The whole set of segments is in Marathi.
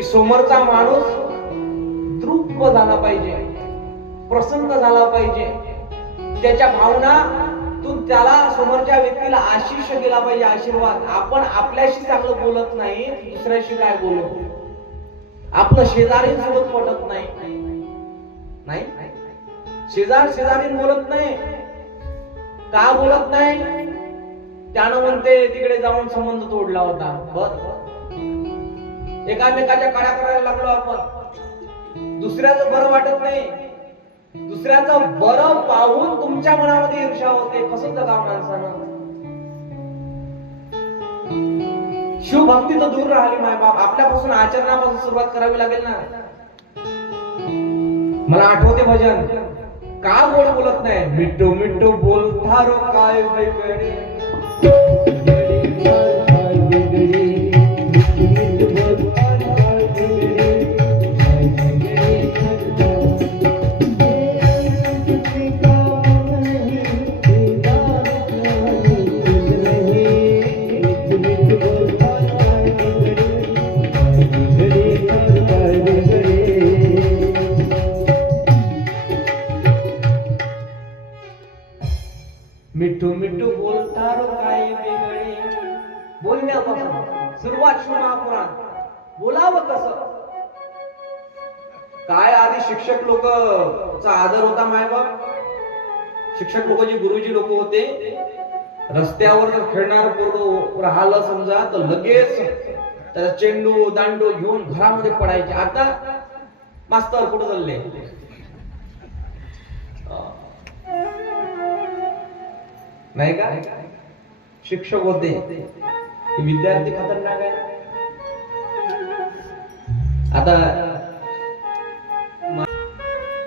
की समोरचा माणूस तृप्त झाला पाहिजे, प्रसन्न झाला पाहिजे, त्याच्या भावना तू त्याला समोरच्या व्यक्तीला आशीष दिला पाहिजे, आशीर्वाद. आपण आपल्याशी चांगलं बोलत नाही, दुसऱ्याशी काय बोलू? आपलं शेजारीसोबत पटत नाही, नाही शेजारी बोलत नाही. का बोलत नाही? त्यानं म्हणते तिकडे जाऊन संबंध तोडला होता. एकामेकाच्या काड्या करायला लागलो आपण. दुसऱ्याचं बरं वाटत नाही, दुसऱ्याचं बरं पाहून तुमच्या मनामध्ये ईर्ष्या होते. कसं जगावं माणसानं? शिवभक्ती तर दूर राहिली मायबाप. आपल्यापासून आचरणापासून सुरुवात करावी लागेल ना. मला आठवते भजन, का गोड बोलत नाही? मिठू मिठू बोलता रो काय वेगळे, मिठू मिठू बोलता रो काय वेगळे. बोलण्यापासून सुरुवात. शिवमहापुराण बोलावं कसं? काय आधी शिक्षक लोकचा आदर होता मायबाप. शिक्षक लोक जे गुरुजी लोक होते, रस्त्यावर जर खेळणार पोरं राहिलं समजा तर लगेच त्याचा चेंडू दांडू घेऊन घरामध्ये पडायचे. आता मास्तर कुठं चालले? नाही का? शिक्षक होते, विद्यार्थी खतरनाक आहे. आता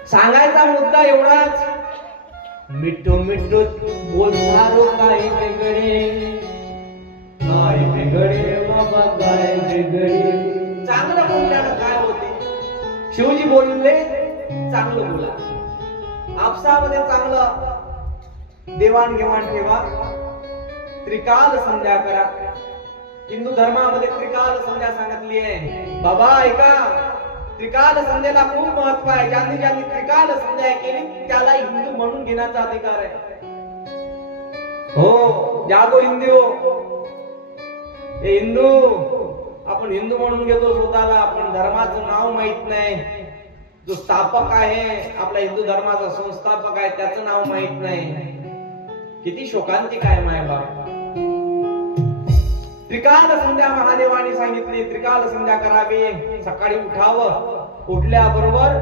सांगायचा मुद्दा एवढाच, मिठू मिठू बोलता रो काय वेगळे, काय वेगळे बाबा काय वेगळे. चांगलं बोलण्याला काय होते? शिवजी बोलले चांगलं बोला, आपसामध्ये चांगलं देवाणघेवाण ठेवा, त्रिकाल संध्या करा. हिंदू धर्मामध्ये त्रिकाल संध्या सांगितली आहे. बाबा ऐका, त्रिकाल संध्याला खूप महत्व आहे. ज्यांनी त्रिकाल संध्या केली त्याला हिंदू म्हणून घेण्याचा अधिकार आहे. हो, जागो हिंदू. हे हिंदू, आपण हिंदू म्हणून घेतो स्वतःला, आपण धर्माचं नाव माहित नाही. जो स्थापक आहे आपल्या हिंदू धर्माचा, संस्थापक आहे, त्याचं नाव माहित नाही. किती शोकांतिक आहे मायबाप. त्रिकाल संध्या महादेवाने सांगितली, त्रिकाल संध्या करावी. सकाळी उठावं, उठल्याबरोबर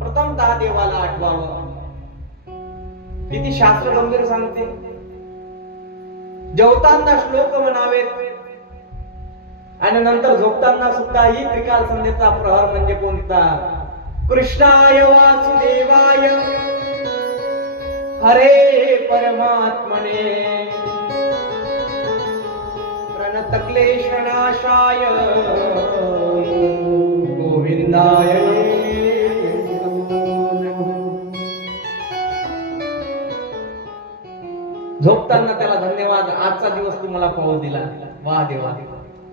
प्रथमतः देवाला आठवावं. किती शास्त्र गंभीर सांगते. जेवताना श्लोक म्हणावेत आणि नंतर झोपताना सुद्धा ही त्रिकाल संध्येचा प्रहर म्हणजे कोणता? कृष्णाय वासुदेवाय हरे परमात्मने प्रणत क्लेशनाशाय गोविंदाय. झोपताना त्याला धन्यवाद, आजचा दिवस तुम्हाला पाहू दिला. वा देवा,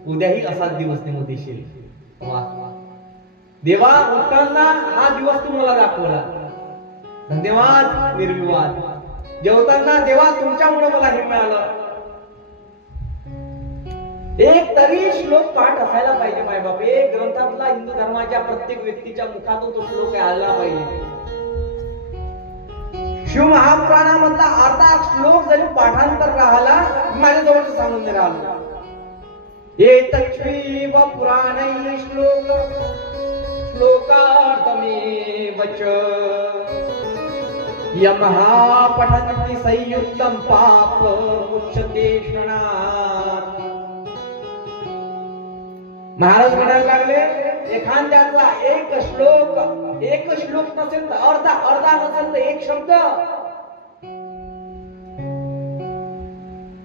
उद्याही असाच दिवस निघू देशील. वा देवा, उठताना हा दिवस तुम्हाला दाखवला, धन्यवाद, निर्विवाद. जेवताना देवा तुमच्यामुळे मला हे मिळालं. एक तरी श्लोक पाठ असायला पाहिजे मायबाप. एक ग्रंथातला हिंदू धर्माच्या प्रत्येक व्यक्तीच्या मुखातून तो श्लोक आला पाहिजे. शिव महापुराणामधला अर्धा श्लोक जरी पाठांतर राहिला, माझ्याजवळ सांगून राहिला. एतच्छैव पुराणैः श्लोकार्थमेव च यमः पठन्ति संयुक्तं पापमुच्यते क्षणात्. महाराज म्हणायला लागले, एखाद्याचा एक श्लोक नसेल तर अर्धा नसेल तर एक शब्द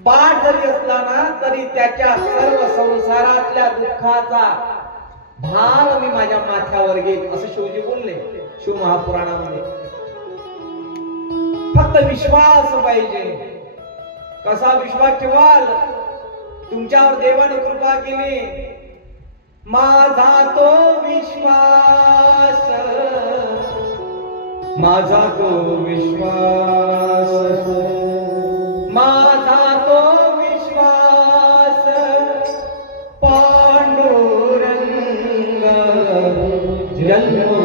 पाठ जरी असला ना, तरी त्याच्या सर्व संसारातल्या दुःखाचा भार मी माझ्या माथ्यावर घेईन, असं शिवजी बोलले शिव महापुराणामध्ये. फक्त विश्वास पाहिजे. कसा विश्वास ठेवाल? तुमच्यावर देवाने कृपा केली, माझा तो विश्वास, माझा तो विश्वास, माझा तो विश्वास पांडुरंग जन्म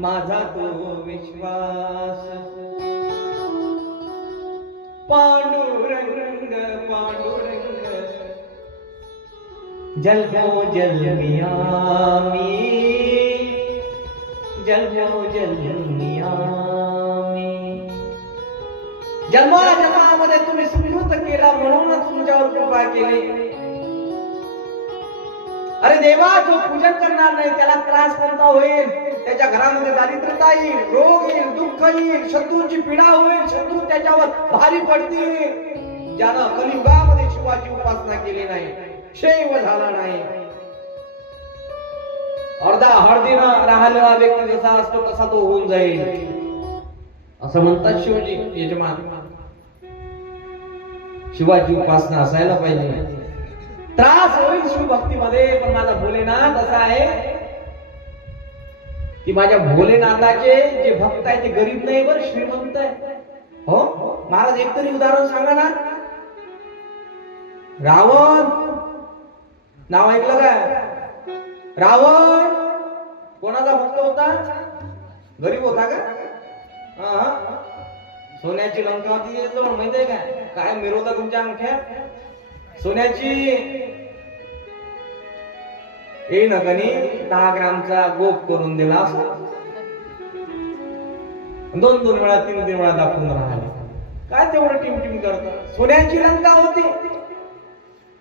माझा तो विश्वास पांडुरंग पांडुरंग जल्मो जन्मिया मी जन्मो जन्मिया मी जन्मामध्ये तुम्ही सुकृत केला म्हणूनच तुमच्यावर कृपा केली. अरे देवा, जो पूजन करणार नाही त्याला त्रास कोणता होईल? त्याच्या घरामध्ये दारिद्र्यता येईल, रोग येईल, दुःख येईल, शत्रूंची पीडा होईल, शत्रू त्याच्यावर भारी पडतील. ज्यानं कलियुगामध्ये शिवाची उपासना केली नाही, शैव झाला नाही, अर्धा हळदीनं राहिलेला व्यक्ती जसा असतो तसा तो होऊन जाईल असं म्हणतात शिवजी यजमान. शिवाची उपासना असायला पाहिजे. त्रास होईल शिवभक्तीमध्ये, पण माझा भोलेनाथ असा आहे की माझ्या भोलेनाथाचे जे भक्त आहे ते गरीब नाही बरं, श्रीमंत आहे. हो महाराज, एक तरी उदाहरण सांगा ना. रावण नाव ऐकलं काय? रावण कोणाचा भक्त होता? गरीब होता का? सोन्याची लंका होती माहितीये काय? काय मिरवता तुमच्या अंगठ्या? सोन्याची ये नगनी 10 ग्रामचा गोप करून दिला असं 2-2 वेळा 3-3 वेळा दाखवून राहिले. काय तेवढं टिमटिम करत? सोन्याची लंका होती.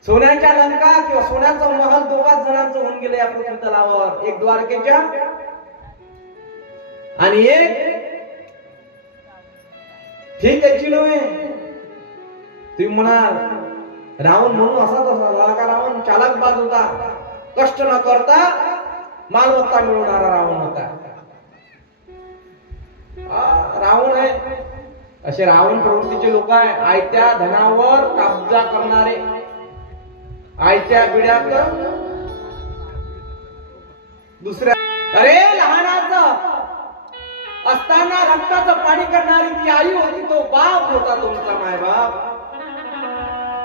सोन्याच्या लंका किंवा सोन्याचा महल दोघाच जणांचं होऊन गेलं या पृथ्वी तलावावर. एक द्वारकेच्या आणि एक ठीक आहे चिलोय. तुम्ही म्हणाल रावण म्हणून असाच असा का? रावण चालाक बाज होता, कष्ट न करता मालमत्ता मिळवणारा रावण होता. रावण आहे असे रावण प्रवृत्तीचे लोक आहे. आयत्या धनावर कब्जा करणारे, आयत्या बिड्यात दुसऱ्या. अरे लहानाचं असताना रक्ताचं पाणी करणारी ती आई होती, तो बाप होता तुमचा मायबाप.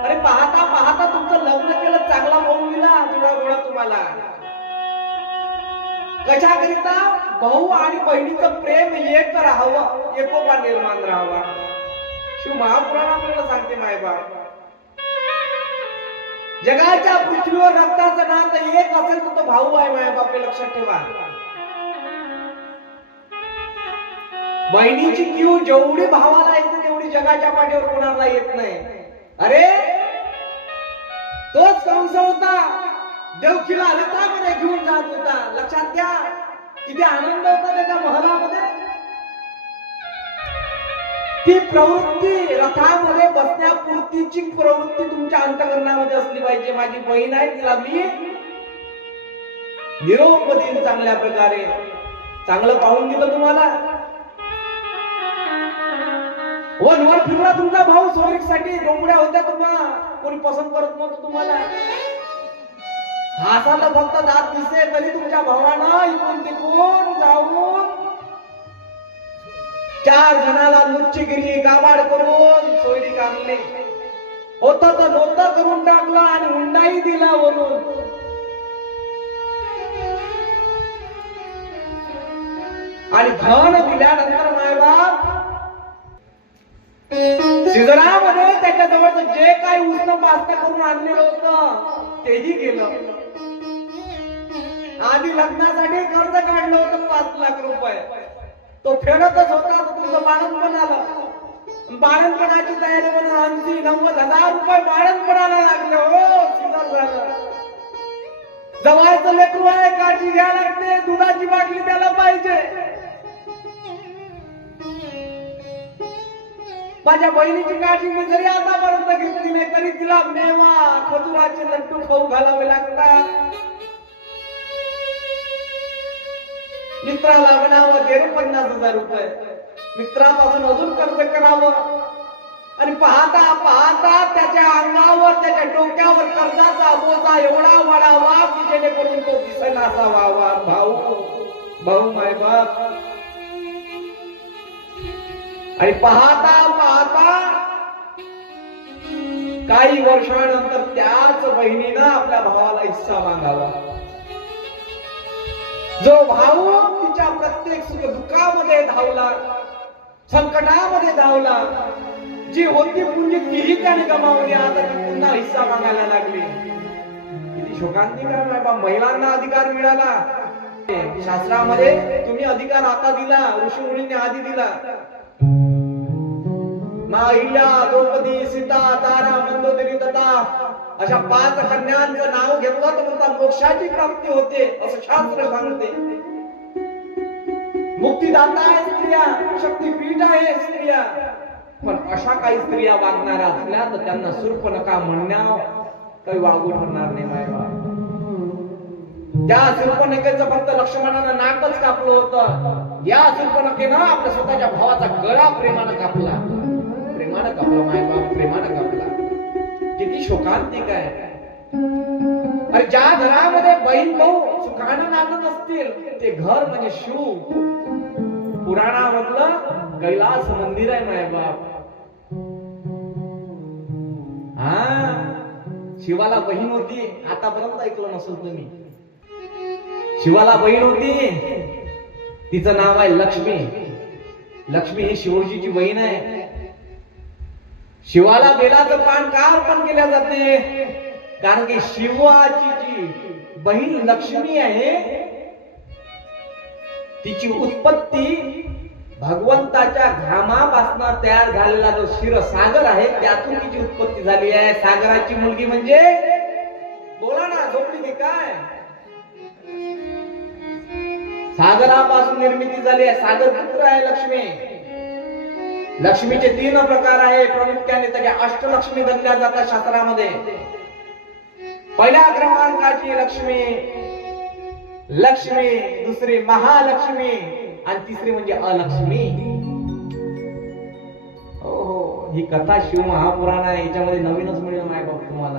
अरे पाहता पाहता तुमचं लग्न केलं, चांगला पाहून दिला तुला गोळा तुम्हाला. कशाकरिता? भाऊ आणि बहिणीचं प्रेम एक राहावं, एकोपा निर्माण राहावा. शिव महापुराण आपल्याला सांगते मायबाप. जगाच्या पृथ्वीवर रक्ताचं नातं एक असेल तर तो भाऊ आहे मायबाप, हे लक्षात ठेवा. बहिणीची कीव जेवढी भावाला येते तेवढी जगाच्या पाठीवर कोणाला येत नाही. अरे तोच कंस होता, देवकीला रथामध्ये घेऊन जात होता. लक्षात घ्या किती आनंद होता त्याच्या महलामध्ये. ती प्रवृत्ती रथामध्ये बसण्यापुरतीची प्रवृत्ती तुमच्या अंतःकरणामध्ये असली पाहिजे. माझी बहीण आहे, तिला मी निरोप देईन चांगल्या प्रकारे. चांगलं पाहून दिलं तुम्हाला. वनवर फिरला तुमचा भाऊ सोयरीसाठी, डोंबड्या होत्या तुम्हाला, कोणी पसंत करत नव्हतं तुम्हाला. हासाला फक्त दात दिसे तरी तुमच्या भावानं इकडून तिकडून जाऊन 4 जणाला लुच्चगिरी गाबाड करून सोयरी काढले. होत तर नव्हतं करून टाकलं आणि हुंडाही दिला वरून. आणि धन दिल्यानंतर मायबाप शिजरामध्ये त्याच्या जवळचं जे काही उष्ण पास्ता करून आणलेलं होतं तेही गेलं. आधी लग्नासाठी कर्ज काढलं होतं 5 लाख रुपये, तो फेडतच होता. तुमचं बाळण पण आलं. बाळणपणाची तयारी म्हणून 80-90 रुपये बाळणपणाला लागले हो. सिजर झालं. जवायचं लेकरू आहे, काळजी घ्यायला लागते, दुधाची बाटली द्यायला पाहिजे. माझ्या बहिणीची काळजी मी जरी आतापर्यंत घेतली नाही तरी तिला मेवा खजुराचे लड्डू खाऊ घालावे लागतात. मित्राला म्हणावं दे रे 50,000 रुपये, मित्रापासून अजून कर्ज करावं. आणि पाहता पाहता त्याच्या अंगावर त्याच्या डोक्यावर कर्जाचा बोजा एवढा वाढावा की जेणेकरून तो दिसेना असा व्हावा. भाऊ माय बाप. आणि पाहता पाहता काही वर्षानंतर त्याच बहिणीनं आपल्या भावाला हिस्सा मागावा. जो भाऊ तिच्या प्रत्येक सुख दुःखामध्ये धावला, संकटामध्ये धावला, जी होती पुंजी तीही त्याने गमावली, आता ती पुन्हा हिस्सा मागायला लागली. किती शोकांतिक आहे बाबा. महिलांना अधिकार मिळाला शास्त्रामध्ये. तुम्ही अधिकार आता दिला, ऋषी मुनींनी आधी दिला. अहिल्या, द्रौपदी, सीता, तारा, मंदोदरी तथा अशा 5 कन्यांचं नाव घेतलं तर म्हणता मोक्षाची प्राप्ती होते असं शास्त्र सांगते. मुक्तिदाता आहे स्त्रिया, शक्तीपीठ आहे स्त्रिया. पण अशा काही स्त्रिया वागणाऱ्या असल्या तर त्यांना शूर्पणखा म्हणण्या काही वागू ठरणार नाही. मायबा त्या शूर्पणखेचं फक्त लक्ष्मणानं नाकच कापलं होतं. या शूर्पणखेनं आपल्या स्वतःच्या भावाचा गळा प्रेमानं कापला. प्रेमानं कापला मायबाप, प्रेमानं कापला. किती शोकांतिक आहे. अरे ज्या घरामध्ये बहीण भाऊ सुखानं नांदत असतील ते घर म्हणजे शिव. पुराणामधलं कैलास मंदिर आहे मायबाप. हा, शिवाला बहीण होती. आतापर्यंत ऐकलं नसेल तुम्ही. शिवाला बहीण होती, तिचं नाव आहे लक्ष्मी. लक्ष्मी ही शिवजीची बहीण आहे. शिवाला बेलाचं पान का अर्पण केल्या जाते? कारण की शिवाची जी बहीण लक्ष्मी आहे तिची उत्पत्ती भगवंताच्या घामापासून तयार झालेला जो क्षीरसागर आहे त्यातून तिची उत्पत्ती झाली आहे. सागराची मुलगी म्हणजे बोला ना, झोपली की काय? सागरापासून निर्मिती झाली आहे. सागर पुत्र आहे लक्ष्मी. लक्ष्मीचे 3 प्रकार आहे. प्रामुख्याने त्याच्या अष्टलक्ष्मी गणल्या जातात शास्त्रामध्ये. पहिल्या क्रमांकाची लक्ष्मी, लक्ष्मी, दुसरी महालक्ष्मी आणि तिसरी म्हणजे अलक्ष्मी. हो, ही कथा शिव महापुराण आहे. याच्यामध्ये नवीनच मिळेल माय बाप तुम्हाला.